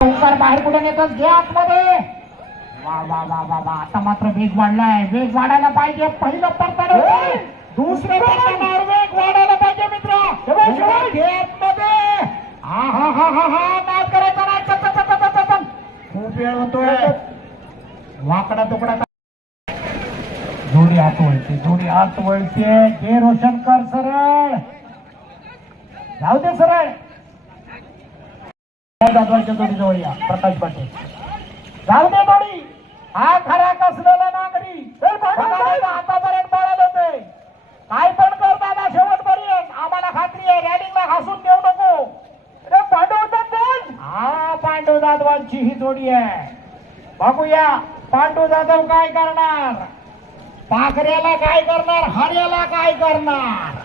ओंकार बाहेर कुठे नेतोस. घे आतमध्ये. वा वा वा वा वा. आता मात्र वेग वाढलाय. वेग वाढायला पाहिजे. पहिलं परताड दुसरं परताडावर वेग वाढायला पाहिजे मित्र. घे आतमध्ये. हा हा हा हा हा. नाद करायचा नाही. चल, चल, चल, चल, चल, चल. खूप वेळ होतोय. वाकडा तुकडा जोडी हात वळते जोडी हात वळते घे रोशनकर सरळ. जाऊ दे सरळ. दादवाच्या जोडीजवळ या. प्रकाश पाटील. जाऊ दे जोडी हा खरा कसलेला नागरी. आतापर्यंत पळत होते? काय पण कर दादा शेवटपर्यंत. आम्हाला खात्री आहे रॅलिंगला घासून देऊ नको. रे पांडव हा पांडव जाधवांची ही जोडी आहे. बघूया पांडू जाधव काय करणार? पाखऱ्याला काय करणार? हऱ्याला काय करणार?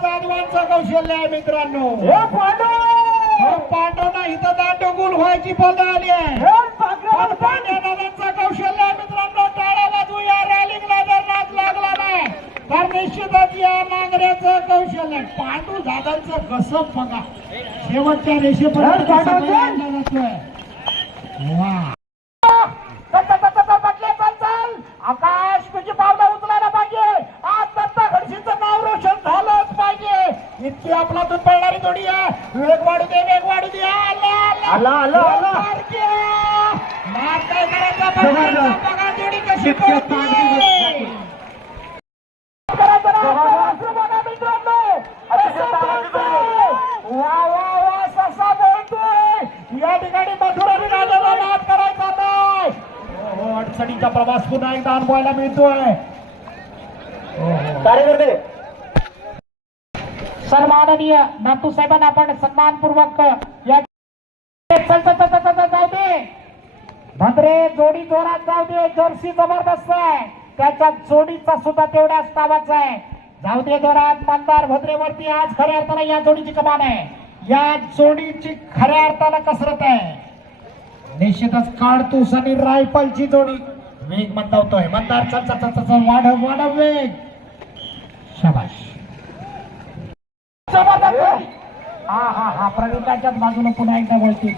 जाधवांचं कौशल्य आहे मित्रांनो. हो, पांडवना इथं दांडगुल व्हायची पद आली आहे. पांड्यादादांचं कौशल्य मित्रांनो टाळ्या वाजवूया रॅलिंगला जर नाच लागला नाही तर निश्चितच या नांगऱ्याचं कौशल्य. पांडू दादांचं कसं बघा. शेवटच्या रेषेपर्यंत. वा. अडचणीचा प्रवास पुन्हा एकदा अनुभवायला मिळतोय. कार्यकर्ते सन्माननीय नातू साहेबांना आपण सन्मानपूर्वक या चल चल चल चल चल जाऊ दे. भद्रे जोडी जोरात जाऊ दे. जर्सी जबरदस्त आहे. त्याच्या जोडीचा सुद्धा तेवढ्याच नावाचा आहे. जाऊ दे जोरात. मंदार भद्रेवरती आज खऱ्या अर्थानं या जोडीची कमान आहे. या जोडीची खऱ्या अर्थानं कसरत आहे. निश्चितच काढतूस आणि रायफलची जोडी वेग मंदावतोय. मंदार चल चल चल चल, वाढव वाढव वेग. शाबाश. जबरदस्त हा हा हा. प्रवीणाच्याच बाजूला पुन्हा एकदा बोलते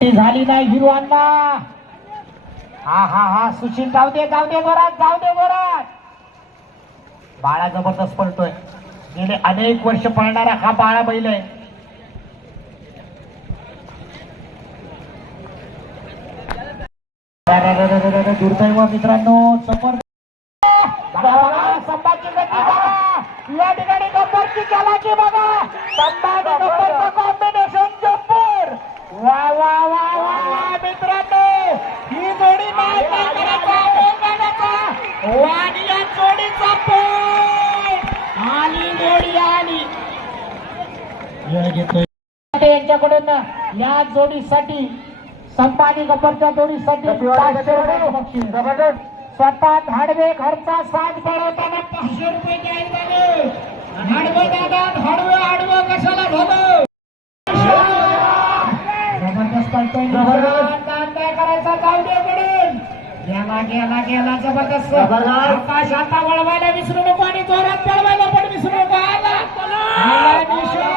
झाली नाही हिरवांना हा हा हा. सुशील जाऊ दे जाऊ दे जोरात जाऊ दे जोरात बाळा जबरदस्त पळतोय गेले अनेक वर्ष पळणारा हा बाळा बैल आहे. दुर्दैव मित्रांनो समोर वेळ घेतोय यांच्याकडून या जोडीसाठी संपादी गब्बरच्या जोडीसाठी. स्वतः धाडवे घरचा साज पळवताना पाचशे रुपये धाडवे दादा धाडवे आडवं कशाला झालं जबरदस्त पळतोय करायचा जाऊ दे कडून गेला गेला गेला जबरदस्त. जबरदस्त. आकाश आता वळवायला विसरू नको आणि जोरात पळवायला पण विसरू नको. आला आला निशाण.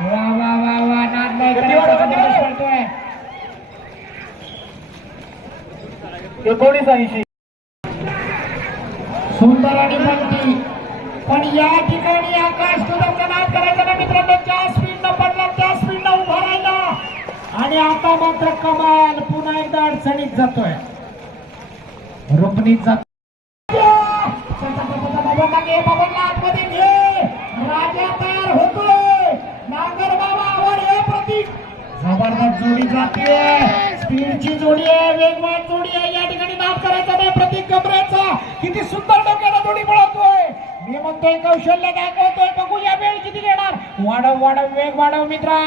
वा वा वा वा नाद नाही करायचा जबरदस्त पळतोय एकोणीस ऐंशी सुंदर आणि पंक्ती पण या ठिकाणी आकाश तुझा नाद करायचा ना मित्रांनो ज्या स्पीडनं पडला त्या स्पीडनं उभा राहिला. आणि आता मात्र कमाल पुन्हा एकदा अडचणीत जातोय. रुपणीत जात आतमध्ये घे. राजा तयार होतोय. नांगर बाबावर हे प्रतीक. जबरदस्त जोडी जाते स्पीडची जोडी आहे वेगवान जोडी आहे. या ठिकाणी नाद करायचा नाही प्रतीक गबरेचा किती सुंदर डोक्याला जोडी पळवतोय मी म्हणतोय कौशल्य दाखवतोय. बघू या वेळ किती घेणार. वाढव वाढव वेग वाढव मित्रा.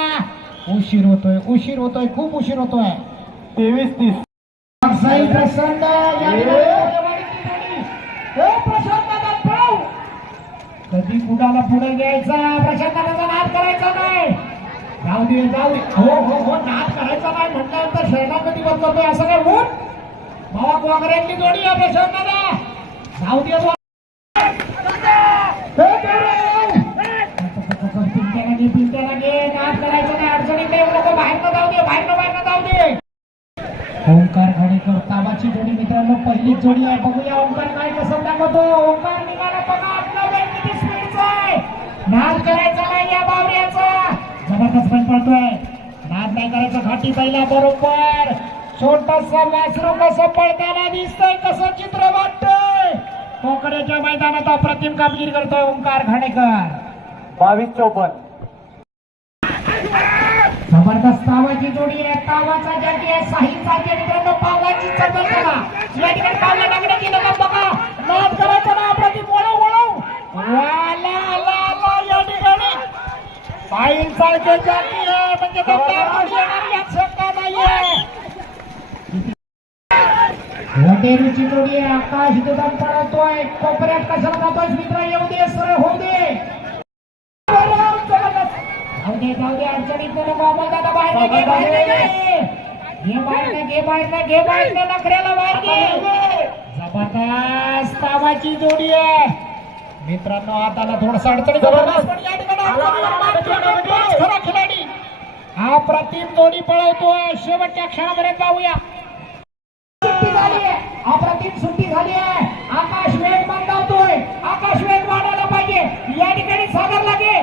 उशीर होतोय उशीर होतोय खूप उशीर होतोय. तेवीस तीस. साई प्रसन्न. हे. कधी कुणाला पुढे घ्यायचा? प्रशांत दादाचा नाद करायचा नाही. जाऊ दे जाऊ दे हो हो हो नाच करायचा नाही म्हटल्यानंतर शरणा कधी बदलतोय असं काय बोल? भावा वागऱ्यांची जोडी आपल्या शरणाला जाऊ दे ओंकार घाणेकर ताबाची जोडी. मित्रांनो पहिलीच जोडी आहे. बघूया ओंकार काय कसं दाखवतो ओंकार निघाला बघा आपला वेळ किती स्पीडचा आहे. नाच करायचा पळतोय. नाद नाही करायचा घाटी पहिला बरोबर. छोटसा वासरू कसं पळताना दिसतंय कसं चित्र वाटतंय. कोकड्याच्या मैदानात अप्रतिम कामगिरी करतोय ओंकार घाडेकर बावीस चौपन्न. जबरदस्त तावाची जोडी आहे. तावाचा जाती आहे. साहिल सारखे मित्रांनो पावलाची चढवण करा. या ठिकाणी पावला टाकण्याची नका बघा नाद करायचं ना प्रति वळव वळव. वाला आला आला या ठिकाणी साहिल सारखे जाती आहे. म्हणजे शंका नाहीये. वटेरीची जोडी आहे आकाश दुधान पळवतोय कोपऱ्यात कशाला जातोय मित्र? येऊ दे सरळ होऊ दे. जाऊ दे जाऊ दे अडचणीत नको मोबाईल दादा बाहेर नाही घे बाहेर नाही घे. बाहेर नाही घे बाहेर नाही घे बाहेर नाही नखऱ्याला बाहेर घे. जबरदस्त तावाची जोडी आहे. मित्रांनो आताला थोडस अडचणी खिलाडी. हा प्रतिम जोडी पळवतो शेवटच्या क्षणापर्यंत जाऊया. अप्रतिम सुट्टी झाली आहे. आकाश वेग मंदावतोय. आकाश वेग वाढायला पाहिजे. या ठिकाणी सागर लागे.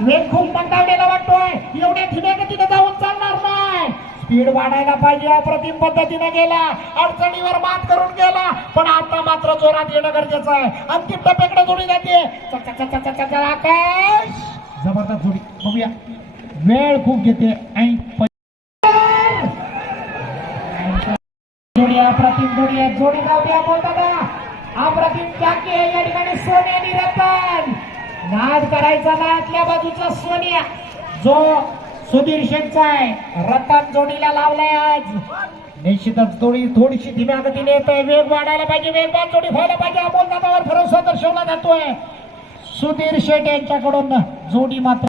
वेग खूप मंदावलेला वाटतोय. एवढ्या ठिकाणी तिथे जाऊन चालणार नाही. स्पीड वाढायला पाहिजे. अप्रतिम पद्धतीने गेला. अडचणीवर मात करून गेला. पण आता मात्र जोरात येणं गरजेचं आहे. अंतिम टप्प्याकडे जोडी जाते. आकाश. जबरदस्त जोडी. बघूया. वेळ खूप घेते. ऐन जोडी अप्रतिम जोडी आहे. जोडी जाऊ द्या बोलताना. अप्रतिम टाकी आहे. या ठिकाणी सोन्या आणि रतन. नाद करायचा ना आतल्या बाजूचा सोन्या. जो सुधीर शेटचा आहे जोडीला लावलाय आज. निश्चितच थोडी थोडीशी धीम्या गतीने येत आहे वेग वाढायला पाहिजे वेगवान जोडी व्हायला पाहिजे. अमोल दादावर भरोसा दर्शवला जातोय. सुधीर शेट यांच्याकडून जोडी मात्र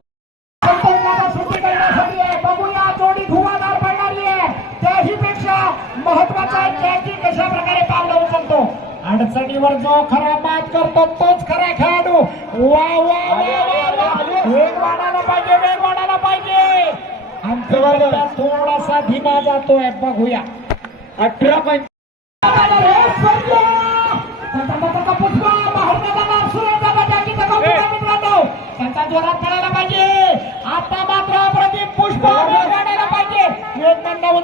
बघूया जोडी धुवाधार पडणारी आहे. त्याही पेक्षा महत्त्वाचा आहे की कशा प्रकारे पावलं उचलतो. अडचणीवर जो खरा मात करतो तोच खरा खेळाडू. वा वा वा वा वा. वेग वाढायला पाहिजे वेग टप्प्यात थोडासा धीमा जातोय बघूया. अठरा पंच त्यांचा जोरात पाहिजे. आता मात्र प्रदीप पुष्प पाहिजे.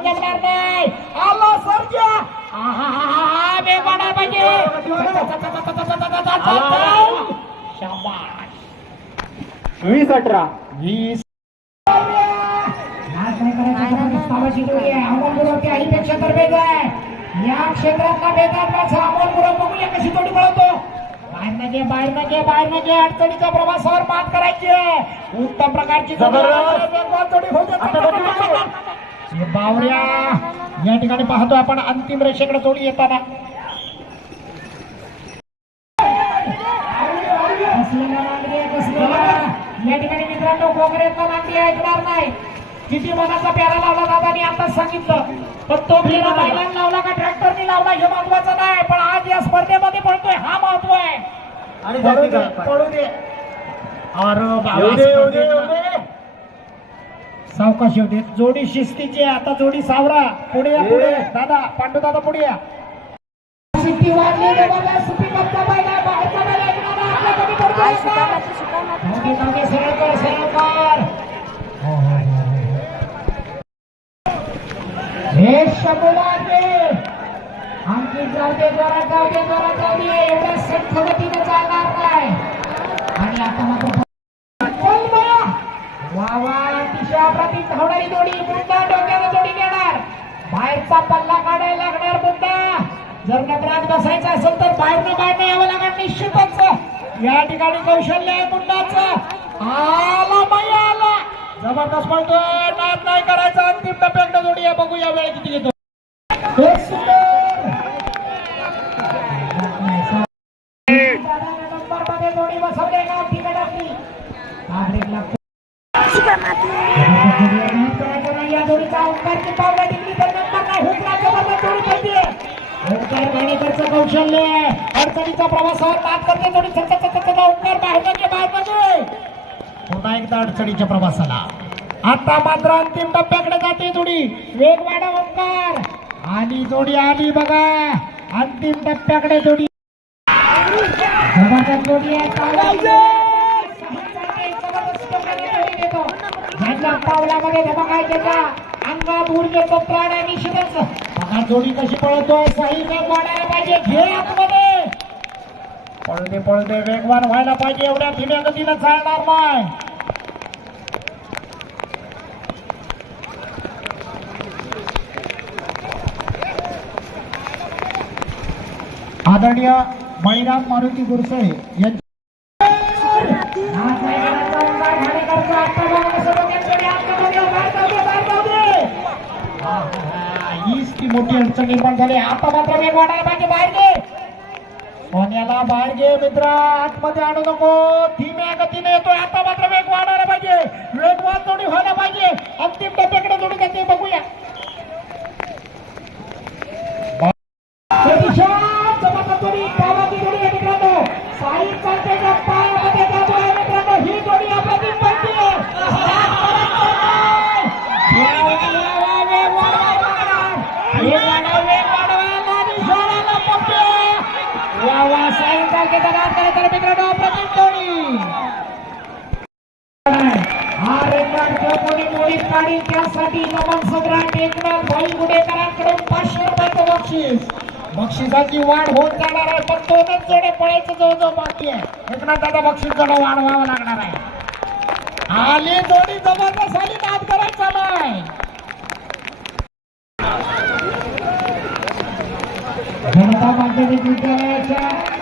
जमणार नाही. आला सर्जा. आहा वेग वाढायला पाहिजे. वीस अठरा. वीस बाहेर न घे बाहेर न घे अडचणीच्या प्रवासावर मात करायची आहे. उत्तम प्रकारची. आता बावऱ्या या ठिकाणी पाहतो आपण अंतिम रेषेकडे जोडी येताना. या ठिकाणी मित्रांनो कोकरेचा नांगरी ऐकणार नाही. किती मनाचा प्यारा लावला दादानी आताच सांगितलं. पण तो फेरा बैलांनी लावला का ट्रॅक्टरनी लावला हे महत्वाचं नाही. पण आज या स्पर्धेमध्ये पडतोय हा महत्त्व आहे. आणि पळू जास्ती दे, काय? पळू दे. अरे बाबा, येऊ दे येऊ दे येऊ दे. सावकाश येऊ दे. जोडी शिस्तीची आहे. आता जोडी सावरा. पुढे या पुढे. दादा पांडू दादा पुढे या. रे बाबा. बाहेरचा? जाऊ दे, जाऊ दे, सरळ कर सरळ कर हो, हो, हो, हो. हे शंभूलागे आणखी जाऊ दे जोरात जाऊ दे जोरात जाऊ दे एवढ्या गतीने चालणार नाही. आणि आता मात्र वा वा अतिशय अप्रतिम धावणारी जोडी. मुंडा डोक्याला जोडी घेणार बाहेरचा पल्ला काढायला लागणार मुंडा जर नगरात बसायचं असेल तर बाहेरनं बाहेरनं यावं लागणार निश्चितच. या ठिकाणी कौशल्य आहे मुंडाचं आला बाई आला. जबरदस्त पळतोय नाद नाही करायचा. अंतिम टप्प्याकडे जोडी आहे. बघूया वेळ किती घेतो एक सुंदर नंबरमध्ये जोडी बसवली गाव ठिकाणी नागरिकला या जोडीचा ओंकारची पावला टिकली तर नंतर नाही हुकला जबरदस्त जोडी खेळते ओंकार गाणेकरचं कौशल्य अडचणीचा अडचणीच्या प्रवासावर मात करते बाहेर पुन्हा एकदा अडचणीच्या प्रवासाला. आता मात्र अंतिम टप्प्याकडे जाते जोडी. वेग वाढा ओंकार. आणि जोडी आली बघा. अंतिम टप्प्याकडे जोडी. जबरदस्त जोडी आहे चांगली. पावलामध्ये धमक आहे त्याच्या अंगात ऊर्जेचं प्राण आणि निश्चितच बघा जोडी कशी पळतोय सही वेग वाढायला पाहिजे घे आतमध्ये पळते पळते वेगवान व्हायला पाहिजे एवढ्या धीम्या गतीनं चालणार नाही आदरणीय बळीराम मारुती गुरसे यांच्या मोठी अडचण निर्माण झाली. आता मात्र वेग आहे बाकी बाहेर घे. सोन्याला बाहेर घे मित्र. आतमध्ये आणू नको. धीम्या गतीने येतोय. आता मात्र वेग वाढायला पाहिजे. वेगवान जोडी व्हायला पाहिजे. अंतिम टप्प्याकडे जोडी जाते बघूया. साई चालतेचा नाद करायचा मित्रांनो अप्रतिम जोडी हा रेकॉर्ड जो कोणी मोडीत काढील त्यासाठी नमन सम्राट एकनाथ भाई गुडेकरांकडून पाचशे रुपयाचं बक्षीस बक्षिसाची वाढ होत जाणार आहे पण दोनच जोडे पळायचं जवळजवळ बाकी आहे एकनाथ दादा बक्षीस जोडं वाढवावं लागणार आहे आली जोडी जबरदस्त आली नाद करायचा नाही जनता माध्यमिक विद्यालयाच्या